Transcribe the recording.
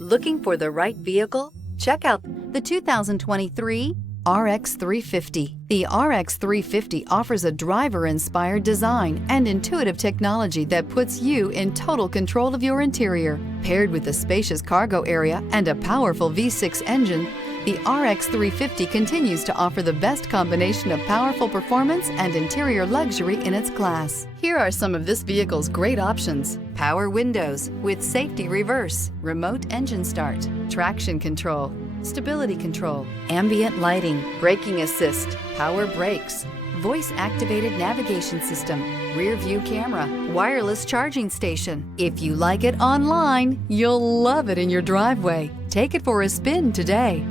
Looking for the right vehicle? Check out the 2023 RX 350. The RX 350 offers a driver-inspired design and intuitive technology that puts you in total control of your interior. Paired with a spacious cargo area and a powerful V6 engine, the RX 350 continues to offer the best combination of powerful performance and interior luxury in its class. Here are some of this vehicle's great options: power windows with safety reverse, remote engine start, traction control, stability control, ambient lighting, braking assist, power brakes, voice-activated navigation system, rear view camera, wireless charging station. If you like it online, you'll love it in your driveway. Take it for a spin today.